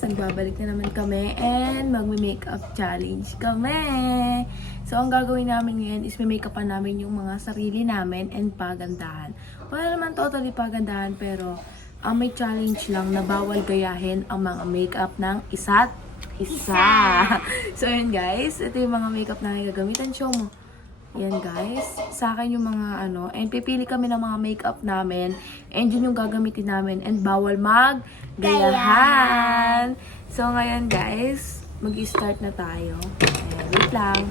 guys, nagbabalik na naman kami and magme-makeup challenge kami. So, ang gagawin namin ngayon is may-makeupan namin yung mga sarili namin and pagandahan. Wala naman totally pagandahan pero ang may challenge lang na bawal gayahin ang mga makeup ng isa't isa. So, yun guys, ito yung mga makeup na gagamitan. Show mo. Yan guys, sa akin yung mga and pipili kami ng mga makeup namin and yun yung gagamitin namin and bawal maggayahan. So ngayon guys, mag-start na tayo. Ayan, wait lang.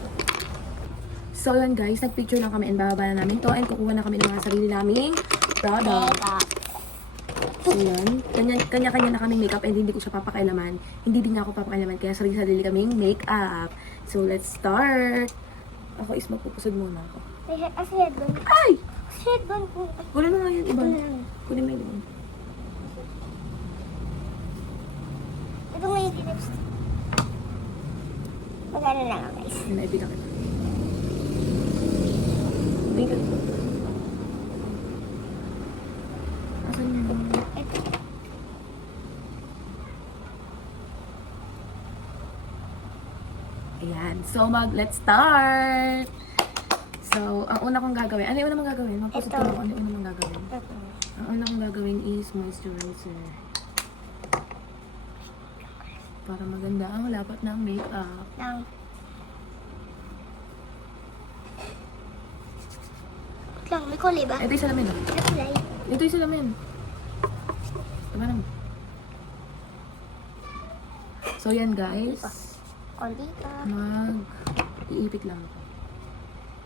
So yun guys, nagpicture lang kami and bababa na namin to and kukuha na kami ng mga sarili naming product. So yun, kanya-kanya na kaming makeup and hindi ko siya papakailaman. Hindi din niya ako papakailaman kaya sarili-sarili kaming makeup. So let's start. Ako is magpupusod muna ako. As headband. Ay! As headband ko. Kunin mo nga yung iba. Kunin mo yung iba. Ito nga yung tips. Magana lang ako guys. Yun, naibita kita. Bigla. Asan yun? Ito. Ayan. So, let's start! So, ang una kong gagawin. Ano yung una mong gagawin? Mapusot ko Ito. ako. Ano yung una mong gagawin? Ito. Ang una kong gagawin is moisturizer. Para maganda ang lapat ng makeup. Lang. Lang, may kulay ba? Ito yung salamin. Oh. May kulay. Ito yung salamin. Tama naman. So, yan guys. Konti ka. Iipit lang ako.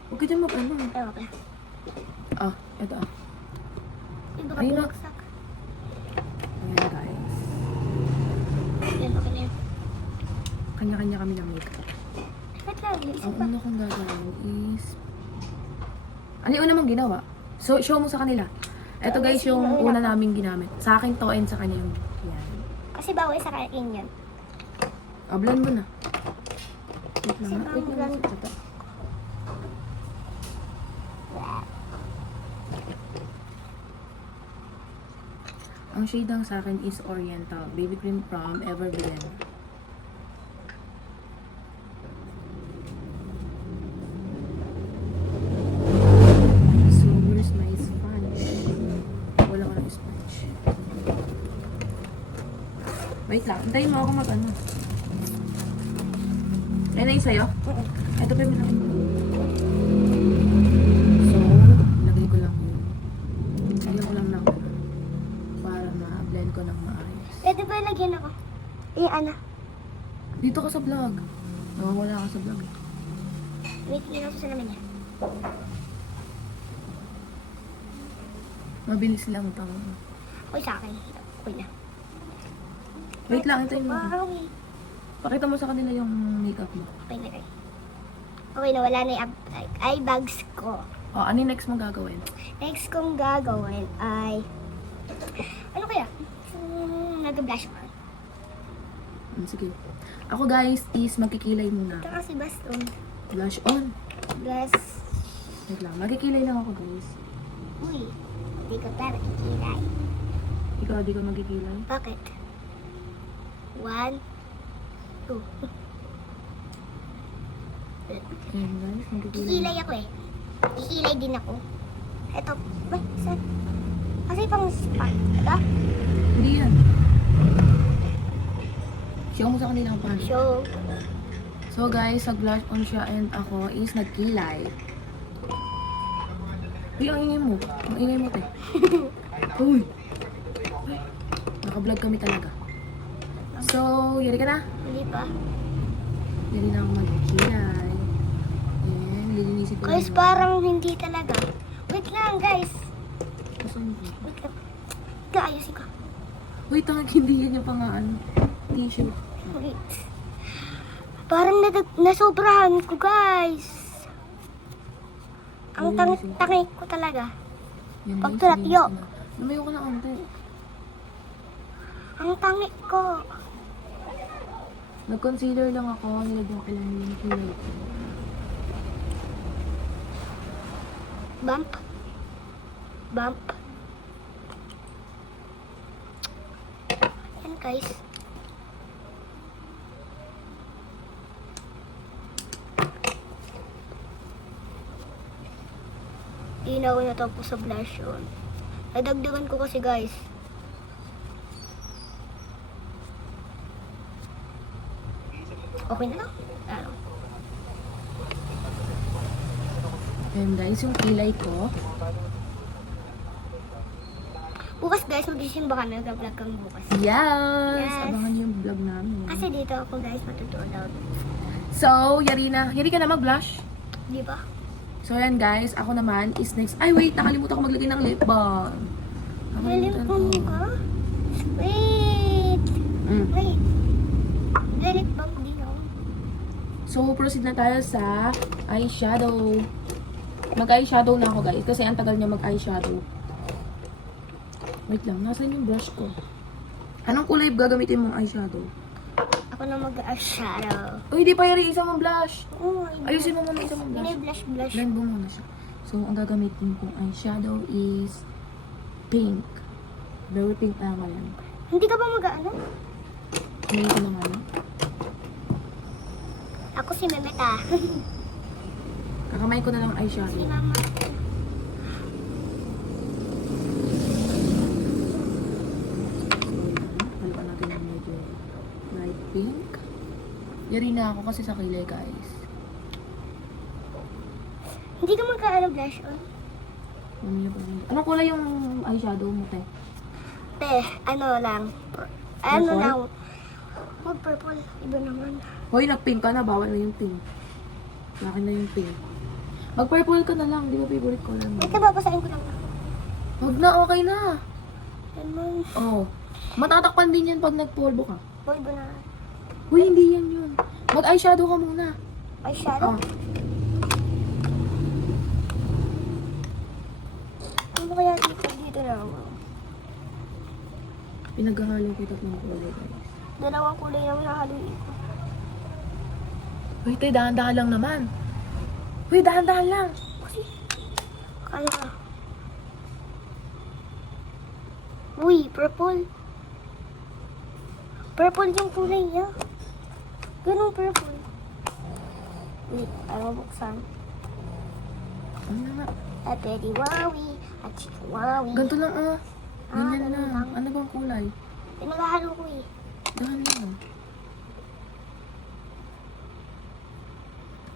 Huwag ka dyan mag-ano. Ewan ko lang. Ah, ito ah. Yung baka Ayun na. binagsak. Ayan guys. Yan, okay na yun. Kanya-kanya kami ng makeup. Wait lang, isa Ang pa. una kong gagawin is... Ano yung una mong ginawa? So, show mo sa kanila. Ito guys yung una naming ginamit. Sa akin to and sa kanya yung... Yan. Kasi bawal sa kain yun. Blend mo na. Wait lang ha. Wait lang. Blend. Ito. Ang shade lang sa akin is Oriental. Baby cream from Evergreen. So, where's my sponge? Wala ko ng sponge. Wait lang. Hintayin mo ako mag-ano. Ayun na yung sa'yo? Ito pa yung malaki. So, lagay ko lang yun. Lagay ko lang na para ma-blend ko ng maayos. Pwede ba lagyan ako? Eh, ano? Dito ka sa vlog. Nawawala ka sa vlog. Wait, inaso naman niya. Mabilis lang ito. Okay sa akin. Okay na. Wait lang, hintayin mo. Okay. Pakita mo sa kanila yung makeup mo. Okay na guys. Okay na, wala na yung eye bags ko. O, ano yung next mo gagawin? Next kong gagawin ay... Ano kaya? Nag-blush on. Sige. Ako guys, is magkikilay muna. Ito kasi baston. Blush on. Blush. Wait lang, magkikilay lang ako guys. Uy, hindi ko pa nakikilay. Ikaw, di ka magkikilay? Bakit? 1, 2. Ayan guys, magkikilay. Kikilay ako eh. Kikilay din ako. Ito. Ba? Saan? Kasi pang spa. Ito? Hindi yan. Show mo sa kanila kung paano. Show. So guys, nag-blush on siya and ako is nagkilay. Uy, ang ingay mo. Ang ingay mo, te. Uy. Ay, naka-vlog kami talaga. So, yari ka na? Hindi pa. Yari na ako magkilay. Ayan, lilinisin ko Guys, lang. parang hindi talaga. Wait lang, guys. Asan ko? Wait lang. Ayusin ko. Uy, tangag, hindi yan yung pangaan. Tissue. Wait. Parang nasobrahan ko, guys. Ang tangi ko talaga. Yan, Pag guys, tulatyo. lilinisin na. Lumayo ka na ante. Ang tangi ko. Nag-concealer lang ako. Nilagyan ko lang yung kilay ko. Bump. Bump. Yan, guys. Hindi na ako natapos sa blush on. Nadagdagan ko kasi guys. Okay na lang. Ano? Ayan guys, yung kilay ko. Bukas guys, mag-isimba kami. Nag-vlog kami bukas. Yes! Yes. Abangan niyo yung vlog namin. Kasi dito ako guys, matutunan. So, Yari ka na mag-blush? Di ba? So, yan guys. Ako naman is next. Ay, wait. Nakalimutan ko maglagay ng lip balm. Galing Nakalimutan po ko. ka? Wait! Mm. Wait. Galit bang di ako? So, proceed na tayo sa eyeshadow. Mag-eyeshadow na ako guys. Kasi ang tagal niya mag-eyeshadow. Wait lang. Nasaan yung brush ko? Anong kulay gagamitin mong eyeshadow? Ako na mag-eyeshadow. Uy, di pa Yari. Isa mong blush. Oh, Ayusin mo muna isa mong blush. Blush. Blend mo muna siya. So, ang gagamitin kong eyeshadow is pink. Very pink na ako yan. Hindi ka ba mag-ano? Ngayon ko lang ano. Ako si Memeta. Kakamay ko na lang si eyeshadow. Mama. Haluan natin ng medyo light pink. Yari na ako kasi sa kilay guys. Hindi ka magka-ano blush on? Anong kulay yung eyeshadow mo, te? Te, ano lang. Ano Purple? lang. Huwag purple. Iba naman. Hoy, nag-pink ka na. Bawal na yung pink. Sa akin na yung pink. Mag-purple ka na lang. Di ba favorite color mo? Ito, babasahin ko lang. Huwag na, okay na. Yan mo. Oh. Matatakpan din yan pag nagpolvo ka. Boy ba na? Uy, hindi yan yun. Mag-eyeshadow ka muna. Eyeshadow? Oh. Ano kaya dito? Dito na ako. Pinaghahalo ko tatlong kulay guys. Dalawang kulay na hinahaluin ko. Uy, te, dahan-dahan lang naman. Uy, dahan-dahan lang. Kasi, kaya ka. Uy, purple. Purple yung kulay niya. Ganun purple. Wait, ayaw buksan. Ano na nga? At Teddy Wowie. At Chica Wowie. Ganito lang ah. Ganyan ganun lang. lang. Ano bang kulay? Pinaghahalo ko eh. Dahan lang.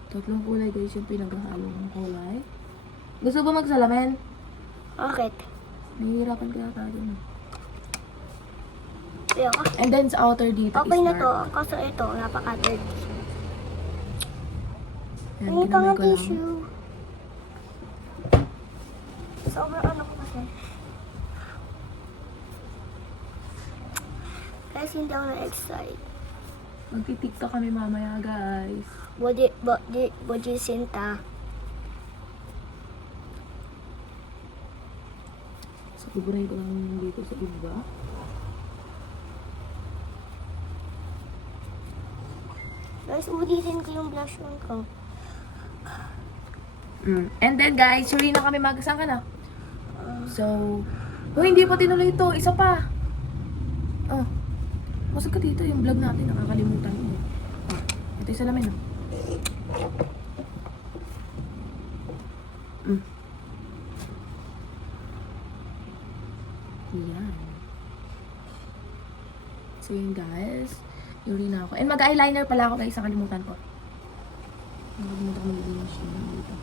Tatlong kulay guys yung pinaghahalo ng kulay. Gusto ba magsalamin? Bakit? Nahihirapan kaya tayo. Ayaw ka. And then sa outer dito Okay is na dark. to. Kaso ito, napaka-dirty. Yan, Hindi pa ginamay nga ko lang. tissue. Sobrang ano ko kasi. Guys, hindi ako na-excite. Magti-tiktok kami mamaya guys. Body Sinta. Sa ibray ko lang dito sa iba. Guys, ulitin ko yung blush on ko. And then guys, huli na kami saan ka na? So, hindi pa tinuloy ito. Isa pa. Oh. Masag ka dito yung vlog natin. Nakakalimutan ko. Oh, ito yung salamin. Yan. So yun guys. Huli na ako. And mag-eyeliner pala ako guys. Nakalimutan ko. Nakalimutan ko mag-blush dito.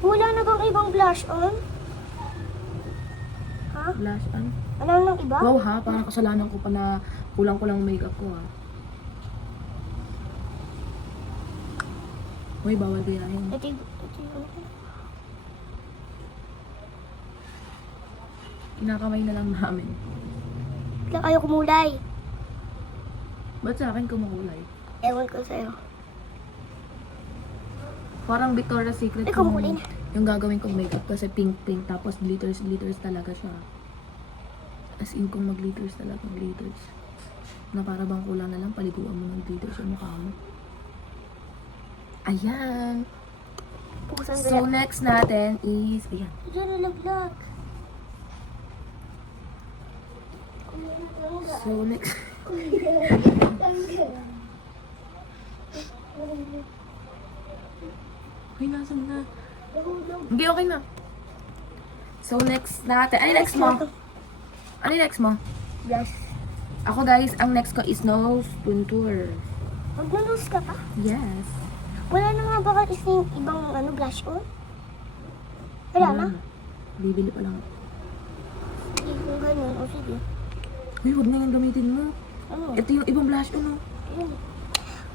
Wala na bang ibang blush on? Ha? Blush on. Wala nang iba? Wow ha, parang kasalanan ko pa na kulang-kulang makeup ko ha. Uy, bawal gayahin. Ito yung Kinakamay na lang namin. lang ayaw kumulay. Ba't sa akin kumukulay? Ewan ko sa'yo. Parang Victoria's Secret Ay, kumukulay na. yung gagawin kong makeup kasi pink-pink tapos glitters talaga siya. As in kung mag-glitters talaga, glitters. Na para bang kulang na lang, paliguan mo ng glitters yung mukha mo. Ayan. Pusan ko So yan. next natin is, ayan. Diyan nalaglag. So next, Uy, nasan na? Hindi, okay na. So, next natin. Ano yung next mo? Ano yung next mo? Yes. Ako guys, ang next ko is nose contour. Mag-nose ka pa? Yes. Wala na nga ba kasi yung ibang blush on? Wala na? Bibili pa lang. Sige, kung ganun. O sige. Uy, huwag na yan gamitin mo. Ano? Ito yung ibang blush on, oh. Ayun.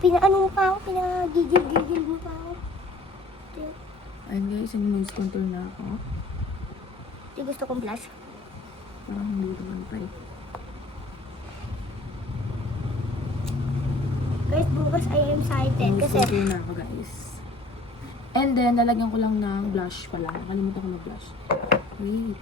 Pinaano mo pa ako? Pinagigil-gigil mo pa ako. Ayun guys, yung nose contour na ako. Di gusto kong blush. Parang hindi naman pa eh. Guys, bukas I am excited Nose kasi contour na ako guys. And then, lalagyan ko lang ng blush pala. Nakalimutan ko mag-blush. Wait.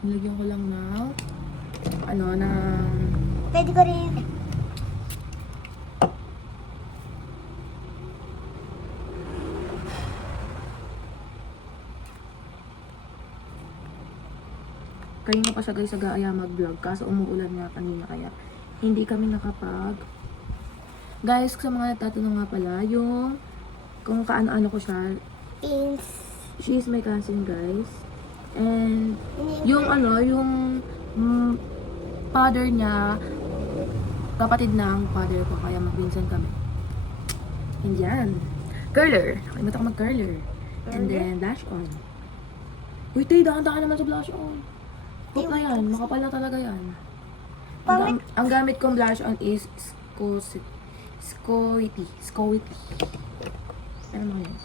Nilagyan ko lang ng pwede ko rin. kanina pa siya guys nag-aaya mag-vlog kaso umuulan nga kanina kaya hindi kami nakapag. Guys, sa mga nagtatanong nga pala, yung kung kaano-ano ko siya, Pins. she is my cousin guys. And yung father niya, kapatid ng father ko, kaya magpinsan kami. And yan. Curler. Nakalimutan ko mag-curler. And then, blush on. Uy, tay, dahan-dahan naman sa blush on. Huwag na yan. Makapal na talaga yan. Ang gamit kong blush on is Scoity. Ano mo yun?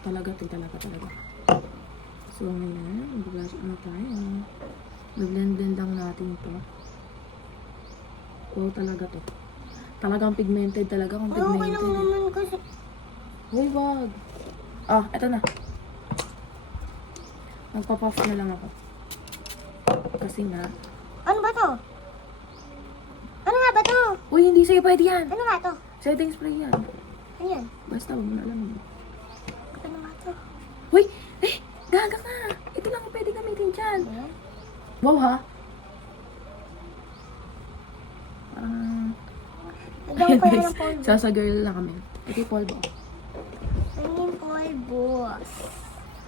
Talaga. So, ngayon, mag-blush on na tayo. Mag-blend lang natin to. Wow, talaga to. Talagang pigmented talaga. Kung Okay lang pigmented. naman kasi. Uy, wag. Ah, eto na. Magpa-puff na lang ako. Kasi nga. Ano ba to? Ano nga ba to? Uy, hindi sa'yo pwede yan. Ano nga to? Setting spray yan. Ano yan? Basta, huwag mo na alam mo. Ano nga to? Uy! Eh! Gaga ka! Ito lang ang pwede gamitin dyan. Ayan. Wow, ha? Nagawin ko yan ng polvo. Sasa girl na kami. Ito yung polvo. Ano yung polvo?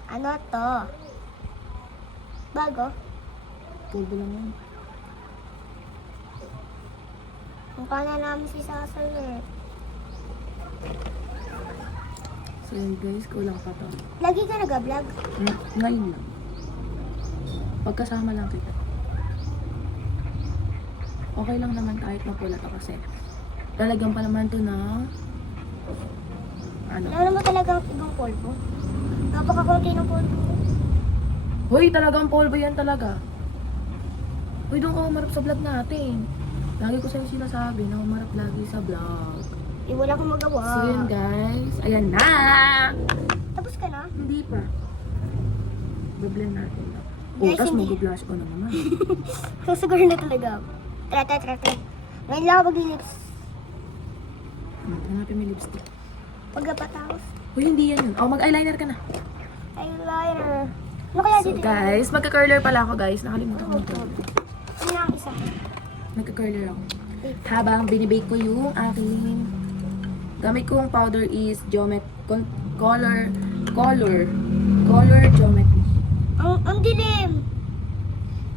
Ano to? Bago? Polvo lang yan. Mukha na namin si Sasal eh. So yun guys, kulang pa to. Lagi ka nag-vlog? Ngayon lang. Pagkasama lang kita. Okay lang naman kahit mapula to kasi lalagyan pa naman to ng ano. Alam mo talaga ang ibang polvo? Napakakunti ng polvo. Hoy, talagang polvo yan talaga. Hoy, doon ka humarap sa vlog natin. Lagi ko sa'yo sinasabi na humarap lagi sa vlog. Eh, wala akong magawa. So yun guys, ayan na! Tapos ka na? Hindi pa. Bablend natin na. Guys, Tapos hindi. mag-blush on na naman. Susugur na talaga. Tara. Ngayon lang ako mag-lips. Hanapin mo yung lipstick. Pagkapatapos. Uy, hindi yan yun. Oh, mag-eyeliner ka na. Eyeliner. Ano kaya So dito? guys, magka-curler pala ako guys. Nakalimutan ko ito. Ano na ang isa? Nagka-curler ako. Habang binibake ko yung aking gamit kong powder is color geometry. Ang dilim.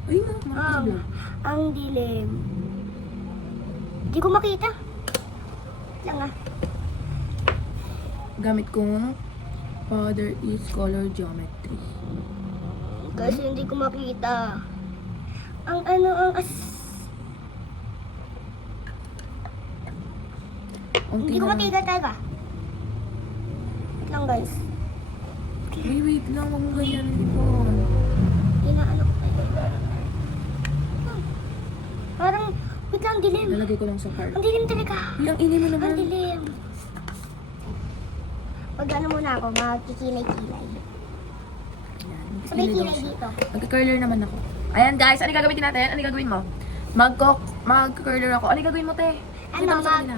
Ay nga, makakasabla. Ang dilim. Hindi ko makita. Lang ah. Gamit kong powder is color geometry. Kasi hindi ko makita. Hindi ko makita talaga. Wait lang guys. Wait lang, huwag mo ganyan dito. Inaano ko tayo. Parang, wait lang, dilim. Lalagay ko lang sa card. Ang dilim talaga. Uy, ang ini mo naman. Ang dilim. Pag ano muna ako, magkikilay-kilay. Ayan, Sabay daw kilay siya. dito. Magka-curler naman ako. Ayan guys, ano yung gagawin natin? Ano yung gagawin mo? Mag-curler ako. Ano yung gagawin mo, te? Ano, Kita mo sa kanila.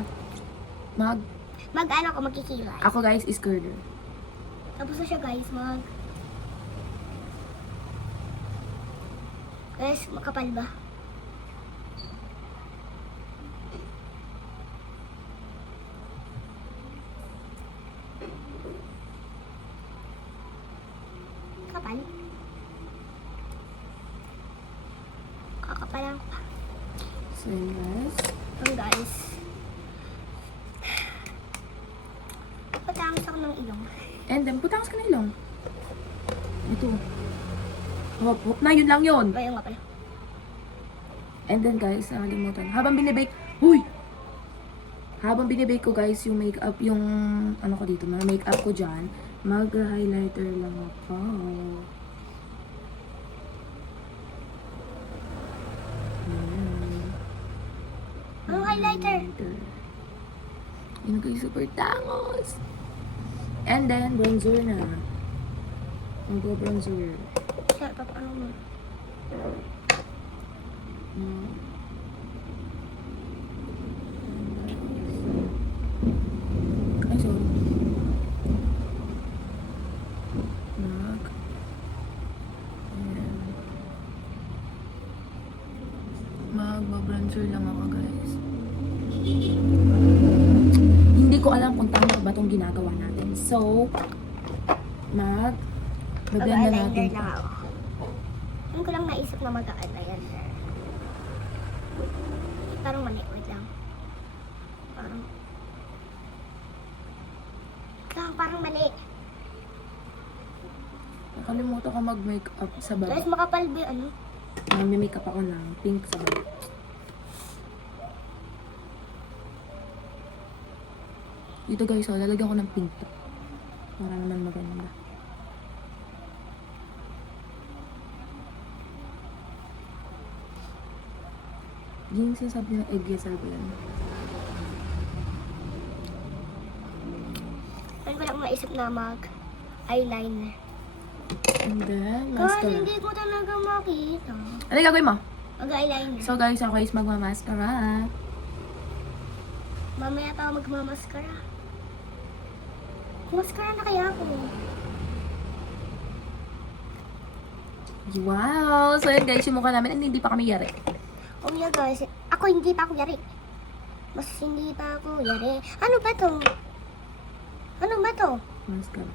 Mag-ano ako, magkikilay. Ako guys is curler. Tapos na siya guys, Guys, makapal ba? Kapal? Kakapalan ko pa. So yun guys. Guys. Patangos ako ng ilong. And then, putangos ka na ilong. Ito. Hop, hop na, yun lang yun. Ayun nga pala. And then guys, nakalimutan. Habang binibake ko guys, yung makeup, yung ano ko dito, mga makeup ko dyan, mag-highlighter lang ako. Ayan. Anong highlighter? Yun guys, super tangos. And then, bronzer na. Mag-bronzer. Siya, paano mo? Ay, sorry. Mag-bronzer lang ako, guys. Hindi ko alam kung tama ba itong ginagawa natin. So, mag-blend na natin. Mag-eyeliner lang ako. Hindi ko lang naisip na mag-eyeliner. Parang mali. Wait lang. Parang mali. Nakalimutan ko mag-makeup sa baba. Guys, makapal ba yung ano? May makeup ako ng pink sa baba. Dito guys, lalagyan ko ng pink to. Para naman maganda. Yung sinasabi ng egg yasal ba yan? Ano ko lang maisip na mag-eyeliner. And then, Guys, mascara. hindi ko talaga makita. Ano yung gagawin mo? Mag-eyeliner. So guys, ako is magmamaskara. Mamaya pa ako magmamaskara. Maskara na kaya ako. Wow! So yun guys, yung mukha namin, hindi pa kami yari. Oh yeah guys, ako hindi pa ako yari. Mas hindi pa ako yari. Ano ba to? Ano ba to? Mascara.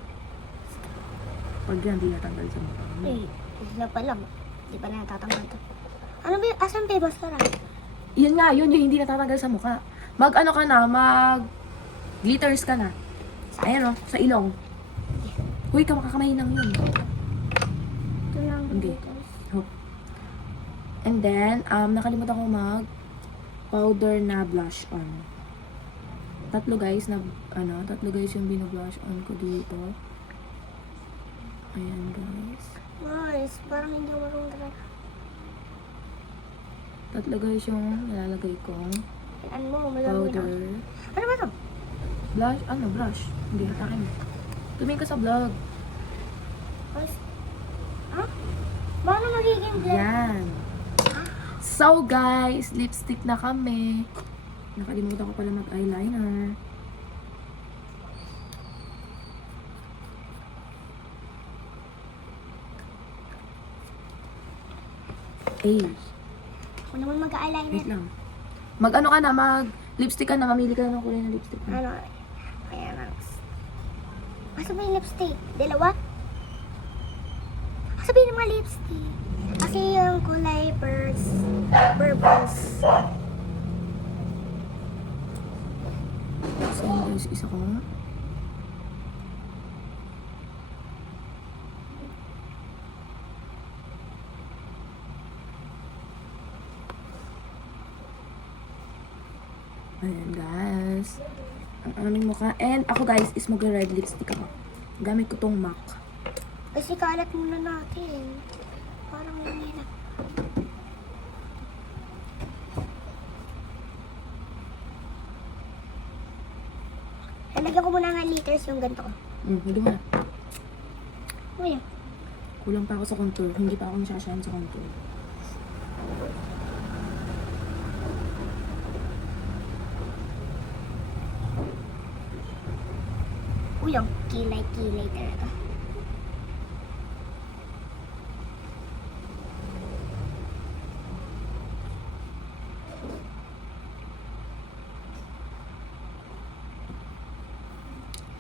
Pag yan, di natanggal sa mukha. Eh, isa pa lang. Hindi pa na natatanggal to. Ano ba? Asan ba yung maskara? Yun nga, yun yung hindi natatanggal sa mukha. Mag-ano ka na, mag-glitters ka na. Ayan o, sa ilong. Uy, makakamahin lang yun. Ito lang. Hindi. Hop. And then, nakalimutan ko mag-powder na blush on. Tatlo guys yung binublush on ko dito. Ayan guys. Guys, parang hindi ko marunong talaga. Tatlo guys yung nilalagay kong Ano mo, malambot powder. na. Ano ba to? Brush. Hindi, hatakin mo. Tumingin ka sa vlog. Guys, ha? Paano magiging blend? Yan. So guys, lipstick na kami. Nakalimutan ko pala mag-eyeliner. Ako naman mag-eyeliner. Wait lang. Mag-ano ka na, mag-lipstick ka na, mamili ka na ng kulay ng lipstick. Ano? Ayan lang. Asa ba yung lipstick? Dalawa? Asa ba yung mga lipstick? Kasi yung kulay purples. So guys, isa ko. Ayan guys. Ang aming mukha. And ako guys is mag-red lipstick ako. Gamit ko tong MAC. Kasi kalat muna natin. Parang mahirap. Lagyan ko muna ng liters yung ganito ko. Hindi mo na. Ano yun? Kulang pa ako sa contour. Hindi pa ako nasyashine sa contour. Kulog. Kilay-kilay talaga.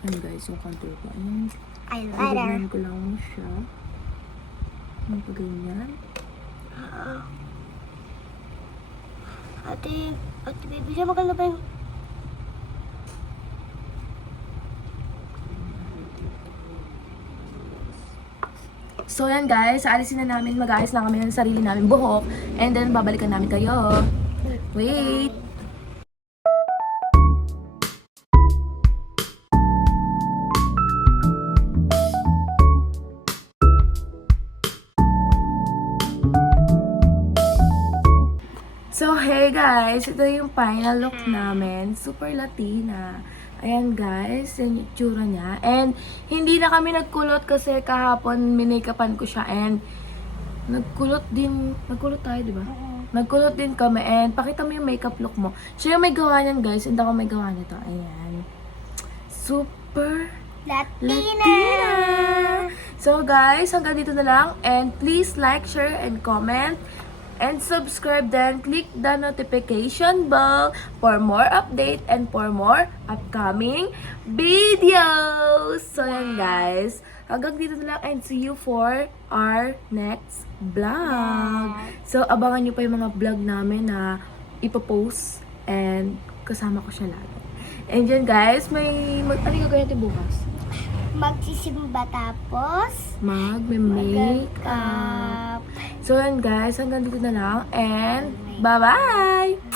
Ano guys, yung contour ko. Ayan. Eyeliner. Ibigyan ko lang siya. Ano pa ganyan? Ate baby, siya maganda ba yung... So yan guys, aalisin na namin, mag-aayos na kami ng sarili namin buhok. And then babalikan namin kayo. Wait! So hey guys, ito yung final look namin. Super Latina. Ayan guys, yan yung itsura niya. And hindi na kami nagkulot kasi kahapon minake-upan ko siya. And nagkulot tayo, di ba? Nagkulot din kami. And pakita mo yung makeup look mo. Siya yung may gawa niyan guys, hindi ako may gawa nito. Ayan. Super Latina! So guys, hanggang dito na lang. And please like, share, and comment. And subscribe then. Click the notification bell for more update and for more upcoming videos. So yan guys. Hanggang dito na lang and see you for our next vlog. So abangan nyo pa yung mga vlog namin na ipopost and kasama ko siya lagi. And yan guys, ano yung gagawin natin bukas? Magsisimba tapos Mag-make up. So yan guys, hanggang dito na lang and bye-bye!